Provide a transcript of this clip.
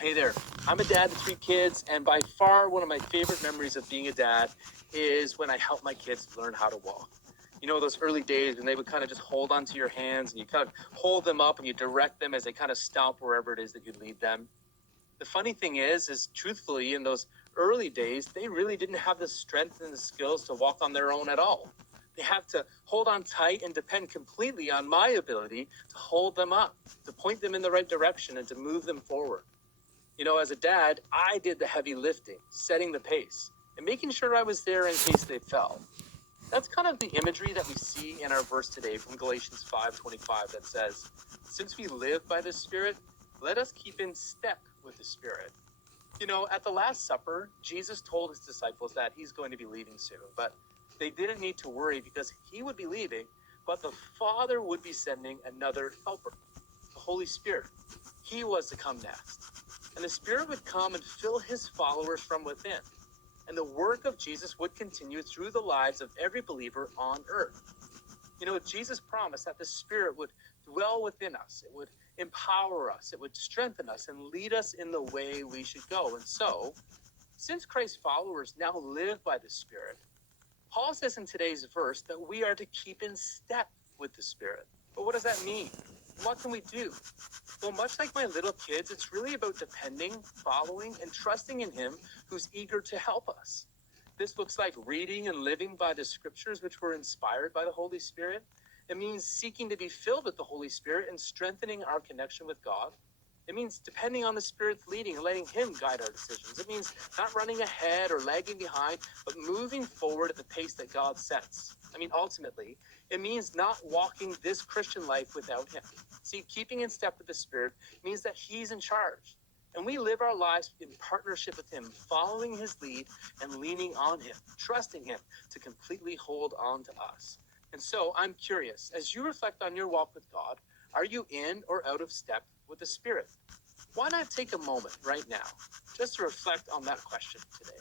Hey there. I'm a dad to three kids, and by far one of my favorite memories of being a dad is when I helped my kids learn how to walk. You know, those early days when they would kind of just hold onto your hands and you kind of hold them up and you direct them as they kind of stomp wherever it is that you lead them. The funny thing is truthfully, in those early days, they really didn't have the strength and the skills to walk on their own at all. They have to hold on tight and depend completely on my ability to hold them up, to point them in the right direction, and to move them forward. You know, as a dad, I did the heavy lifting, setting the pace, and making sure I was there in case they fell. That's kind of the imagery that we see in our verse today from Galatians 5:25 that says, "Since we live by the Spirit, let us keep in step with the Spirit." You know, at the Last Supper, Jesus told his disciples that he's going to be leaving soon, but they didn't need to worry because he would be leaving, but the Father would be sending another helper, the Holy Spirit. He was to come next. And the Spirit would come and fill his followers from within. And the work of Jesus would continue through the lives of every believer on earth. You know, Jesus promised that the Spirit would dwell within us. It would empower us. It would strengthen us and lead us in the way we should go. And so, since Christ's followers now live by the Spirit, Paul says in today's verse that we are to keep in step with the Spirit. But what does that mean? What can we do? Well, much like my little kids, it's really about depending, following, and trusting in him who's eager to help us. This looks like reading and living by the scriptures, which were inspired by the Holy Spirit. It means seeking to be filled with the Holy Spirit and strengthening our connection with God. It means depending on the Spirit's leading and letting him guide our decisions. It means not running ahead or lagging behind, but moving forward at the pace that God sets. I mean, ultimately, it means not walking this Christian life without him. See, keeping in step with the Spirit means that he's in charge. And we live our lives in partnership with him, following his lead and leaning on him, trusting him to completely hold on to us. And so I'm curious, as you reflect on your walk with God, are you in or out of step with the Spirit? Why not take a moment right now just to reflect on that question today?